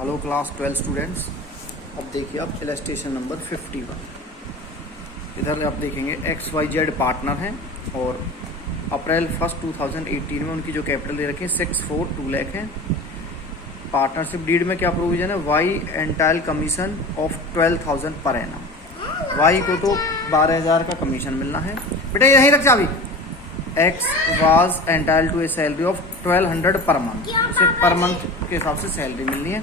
Hello class 12 students. अब देखिए आप इलस्ट्रेशन नंबर 51। इधर आप देखेंगे XYZ पार्टनर हैं और अप्रैल 1 2018 में उनकी जो कैपिटल दे रखी है 642 लाख है। पार्टनरशिप डीड में क्या प्रोविजन है? Y एंटाइल commission of 12,000 per annum. Y को तो 12,000 का कमीशन मिलना है। बेटा यहीं रख चाबी। X was entitled to a salary of 1200 per month. उसे पर मंथ के हिसाब से सैलरी मिलनी है।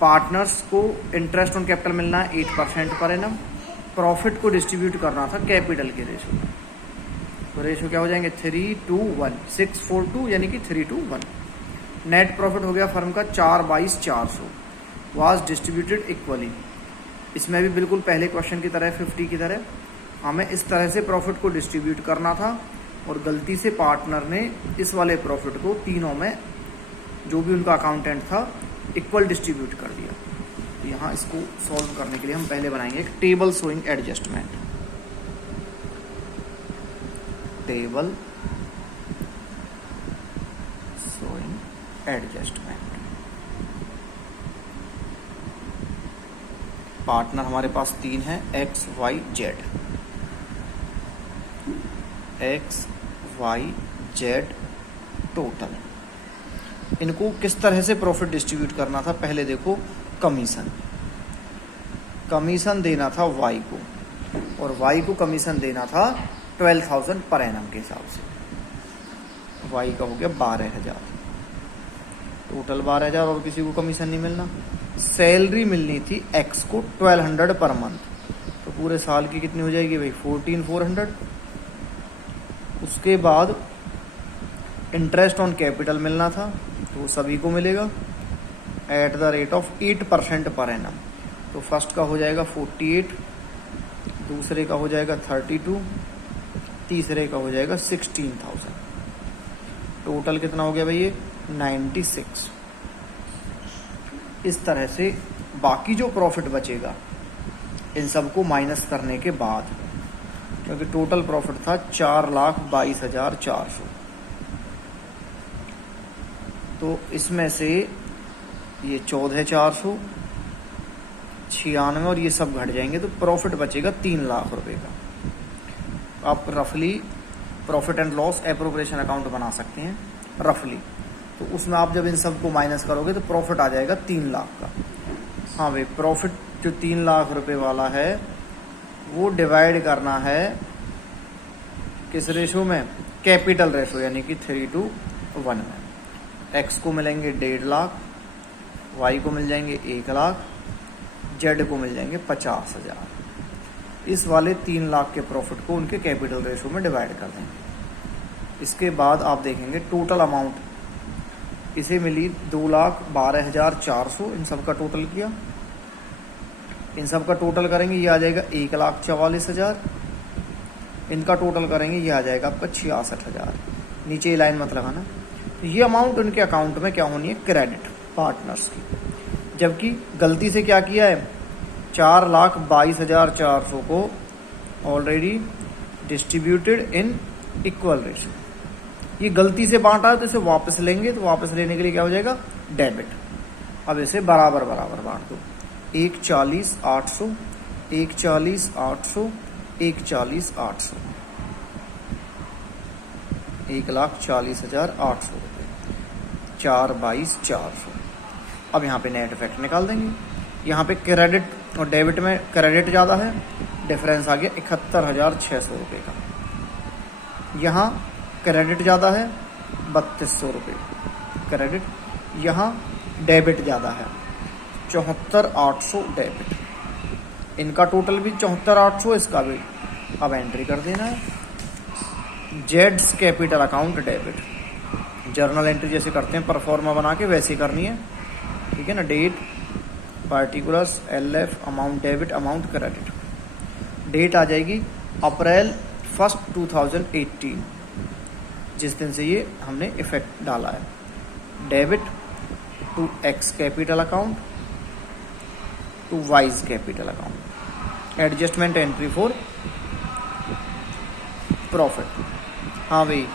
पार्टनर्स को इंटरेस्ट ऑन कैपिटल मिलना है 8% पर एनम। प्रॉफिट को डिस्ट्रीब्यूट करना था कैपिटल के रेशो में। तो रेशो क्या हो जाएंगे? 3:1। 642 यानी कि 3:1। नेट प्रॉफिट हो गया फर्म का 4/22,400। Was distributed equally. इसमें भी बिल्कुल पहले क्वेश्चन की तरह 50 की तरह हमें इस तरह से प्रॉफिट को डिस्ट्रीब्यूट करना था और गलती से पार्टनर ने इस वाले प्रॉफिट को तीनों में जो भी उनका अकाउंटेंट था इक्वल डिस्ट्रीब्यूट कर दिया। तो यहाँ इसको सॉल्व करने के लिए हम पहले बनाएंगे एक table showing adjustment. Table showing adjustment. Partner हमारे पास 3 है, XYZ। XYZ total. इनको किस तरह से प्रॉफिट डिस्ट्रीब्यूट करना था? पहले देखो, कमीशन देना था वाई को और वाई को कमीशन देना था 12,000 पर एनम के हिसाब से। वाई का हो गया 12,000 टोटल 12,000 और किसी को कमीशन नहीं मिलना। सैलरी मिलनी थी एक्स को 1200 पर मंथ। तो पूरे साल की कितनी हो जाएगी भाई? 14,400। उसके बाद इंटरेस्ट ऑन कैपिटल मिलना था तो सभी को मिलेगा at the rate of 8% per annum. तो फर्स्ट का हो जाएगा 48, दूसरे का हो जाएगा 32, तीसरे का हो जाएगा 16,000। टोटल कितना हो गया भाई? ये 96। इस तरह से बाकी जो प्रॉफिट बचेगा इन सबको माइनस करने के बाद, क्योंकि टोटल प्रॉफिट था 4,22,400। तो इसमें से ये 14,400, 96 और ये सब घट जाएंगे तो प्रॉफिट बचेगा 3 लाख रुपए का। आप रफली profit and loss appropriation account बना सकते हैं रफली। तो उसमें आप जब इन सब को माइनस करोगे तो प्रॉफिट आ जाएगा 3 लाख का। हाँ भाई, प्रॉफिट जो 3 लाख रुपए वाला है वो डिवाइड करना है किस रेशो में? कैपिटल रेशो, यानी कि 3:1 में। एक्स को मिलेंगे 1.5 लाख, वाई को मिल जाएंगे 1 लाख, जेड को मिल जाएंगे 50,000। इस वाले 3 लाख के प्रॉफिट को उनके कैपिटल रेशो में डिवाइड कर देंगे। इसके बाद आप देखेंगे टोटल अमाउंट इसे मिली 2,12,400। इन सब का टोटल किया, इन सब का टोटल करेंगे ये आ जाएगा 1,44,000। इनका टोटल करेंगे ये आ जाएगा आपका 66,000। नीचे लाइन मत लगाना। तो ये अमाउंट उनके अकाउंट में क्या होनी है? क्रेडिट पार्टनर्स की। जबकि गलती से क्या किया है? 4,22,400 को already distributed in equal ratio. ये गलती से बांटा है तो इसे वापस लेंगे, तो वापस लेने के लिए क्या हो जाएगा? डेबिट। अब इसे बराबर बराबर बांट दो। 1,40,800, 1,40,800, 1,40,800, 1,40,800 रुपये। 4/22,400। अब यहाँ पे नेट इफेक्ट निकाल देंगे। यहाँ पे क्रेडिट और डेबिट में क्रेडिट ज़्यादा है, डिफरेंस आ गया 71,600 रुपये का। यहाँ क्रेडिट ज़्यादा है 3,200 रुपये क्रेडिट। यहाँ डेबिट ज़्यादा है 74,800 डेबिट। इनका टोटल भी 74,800, इसका भी। अब एंट्री कर देना है Jades capital account debit. Journal entry जैसे करते हैं परफॉर्मा बना के, वैसे करनी है, ठीक है ना। Date, particulars, LF, amount debit, amount credit. Date आ जाएगी अप्रैल 1 2018, जिस दिन से ये हमने इफेक्ट डाला है। Debit to X capital account to Y's capital account. Adjustment entry for profit. हाँ भाई,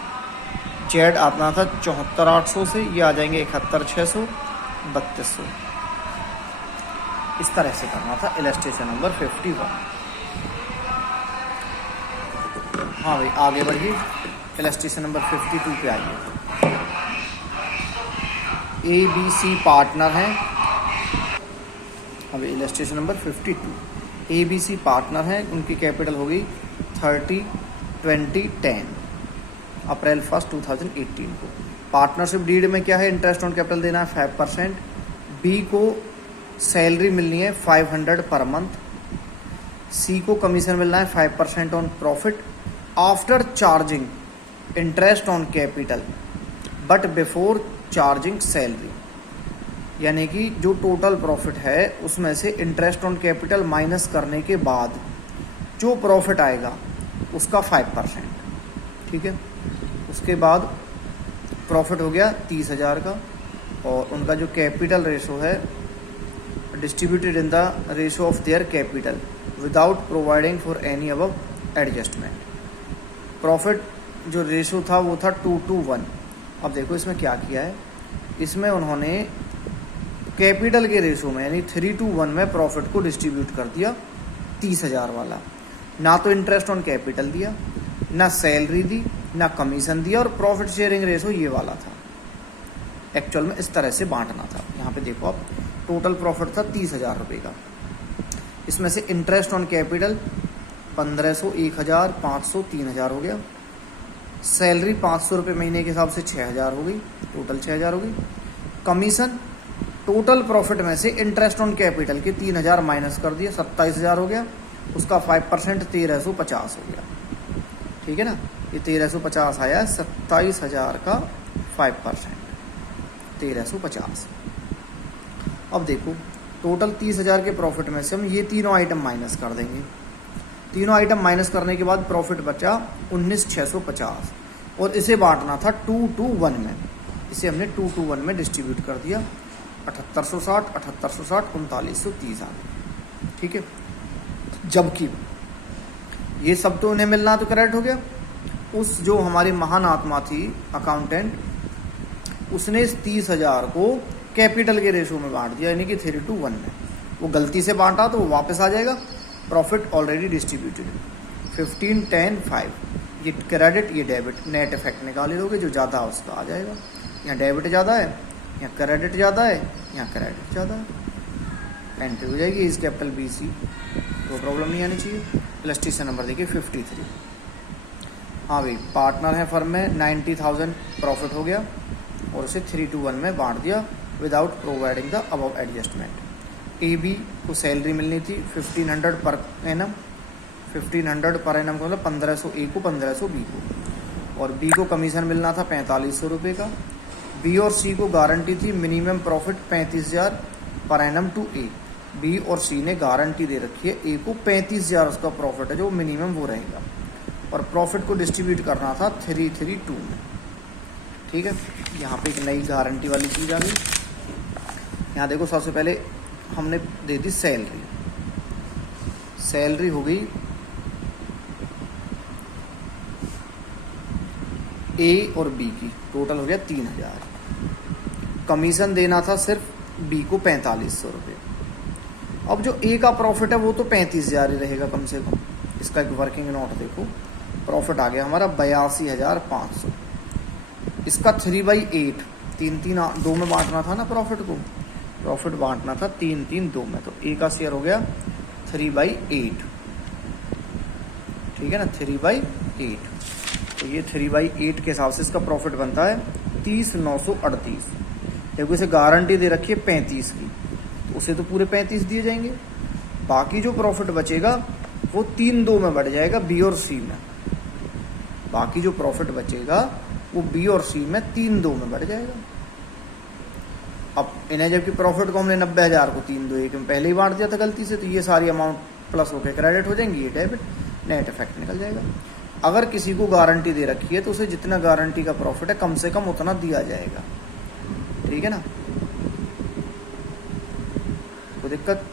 जेड आना था 74,800 से, ये आ जाएंगे 71,600। 3200। इस तरह से करना था इलस्ट्रेशन नंबर 51। हाँ भाई आगे बढ़िए, इलस्ट्रेशन नंबर 52 पे आइए। ABC पार्टनर हैं। अभी इलस्ट्रेशन नंबर 52, ABC पार्टनर हैं, उनकी कैपिटल होगी 30, 20, 10 अप्रैल 1, 2018 को। पार्टनरशिप डीड में क्या है, इंटरेस्ट ऑन कैपिटल देना है 5%, बी को सैलरी मिलनी है 500 पर मंथ, सी को कमीशन मिलना है 5% on profit after charging interest on capital but before charging salary. यानी कि जो टोटल प्रॉफिट है उसमें से इंटरेस्ट ऑन कैपिटल माइनस करने के बाद जो प्रॉफिट आएगा उसका 5%, ठीक है। उसके बाद प्रॉफिट हो गया 30,000 का, और उनका जो कैपिटल रेशो है distributed in the ratio of their capital without providing for any above adjustment. Profit जो रेशो था वो था 2:1। अब देखो इसमें क्या किया है, इसमें उन्होंने कैपिटल के रेशो में यानी 3:1 में प्रॉफिट को डिस्ट्रीब्यूट कर दिया 30,000 वाला। ना तो इंटरेस्ट ऑन कैपिटल दिया, ना सैलरी दी, ना कमीशन दिया, और प्रॉफिट शेयरिंग रेशो ये वाला था। एक्चुअल में इस तरह से बांटना था। यहाँ पे देखो आप, टोटल प्रॉफिट था 30,000 रुपये का, इसमें से इंटरेस्ट ऑन कैपिटल 1500, 1000, 500, 3000 हो गया, सैलरी 500 रुपये महीने के हिसाब से 6000 हो गई, टोटल 6000 हो गई। कमीशन टोटल प्रॉफिट में से इंटरेस्ट ऑन कैपिटल के 3000 माइनस कर दिया, 27,000 हो गया, उसका 5% 1350 हो गया, ठीक है ना। ये 1350 आया, 27,000 का 5% 1350। अब देखो टोटल 30,000 के प्रॉफिट में से हम ये तीनों आइटम माइनस कर देंगे। तीनों आइटम माइनस करने के बाद प्रॉफिट बचा 19,650, और इसे बांटना था 2:1 में। इसे हमने 2:1 में डिस्ट्रीब्यूट कर दिया, 7860, 7860, 3930 आ गए, ठीक है। जबकि ये सब तो उन्हें मिलना तो करेक्ट हो गया। उस जो हमारी महान आत्मा थी अकाउंटेंट, उसने इस 30,000 को कैपिटल के रेशो में बांट दिया, यानी कि 3:1 में। वो गलती से बांटा तो वो वापस आ जाएगा, प्रॉफिट ऑलरेडी डिस्ट्रीब्यूटेड। 15, 10, 5 ये क्रेडिट ये डेबिट, नेट इफेक्ट निकाले लोगे, जो ज़्यादा है उसका आ जाएगा। यहाँ डेबिट ज़्यादा है, यहाँ क्रेडिट ज़्यादा है, यहाँ क्रेडिट ज़्यादा है, एंट्री हो जाएगी इस कैपिटल BC, तो प्रॉब्लम नहीं आनी चाहिए। इलस्ट्रेशन नंबर देखिए 53। हाँ भाई पार्टनर है फर्म में, 90,000 प्रॉफिट हो गया और उसे 3:1 में बांट दिया without providing the above adjustment. AB को सैलरी मिलनी थी 1500 पर एनम, 1500 पर एनम का मतलब 1500 A को, 1500 B को, और B को कमीशन मिलना था 4500 रुपये का। B और C को गारंटी थी मिनिमम प्रॉफिट 35,000 पर एनम टू A। B और C ने गारंटी दे रखी है A को 35,000 उसका प्रॉफिट है जो मिनिमम वो रहेगा, और प्रॉफिट को डिस्ट्रीब्यूट करना था 3:2 में, ठीक है। यहाँ पे एक नई गारंटी वाली चीज़ आ गई। यहाँ देखो सबसे पहले हमने दे दी सैलरी, सैलरी हो गई A और B की, टोटल हो गया 3,000। कमीशन देना था सिर्फ B को 4500 रुपये। अब जो A का प्रॉफिट है वो तो 35,000 ही रहेगा कम से कम। इसका एक वर्किंग नोट देखो, प्रॉफिट आ गया हमारा 82,500। इसका 3/8, 3 2 में बांटना था ना प्रॉफिट को, प्रॉफिट बांटना था 3-3-2 में, तो A का शेयर हो गया 3/8, ठीक है ना, 3/8। तो ये 3/8 के हिसाब से इसका प्रॉफिट बनता है 30,938। देखो इसे गारंटी दे रखी है 35 की, तो उसे तो पूरे 35 दिए जाएंगे। बाकी जो प्रॉफिट बचेगा वो 3-2 में बढ़ जाएगा B और C में। बाकी जो प्रॉफिट बचेगा वो B और C में 3-2 में बढ़ जाएगा। अब इन्हें जबकि प्रॉफिट को हमने 90,000 को 3-2-1 में पहले ही बांट दिया था गलती से, तो ये सारी अमाउंट प्लस होकर क्रेडिट हो जाएंगी, ये डेबिट, नेट इफेक्ट निकल जाएगा। अगर किसी को गारंटी दे रखी है तो उसे जितना गारंटी का प्रॉफिट है कम से कम उतना दिया जाएगा, ठीक है ना, कोई दिक्कत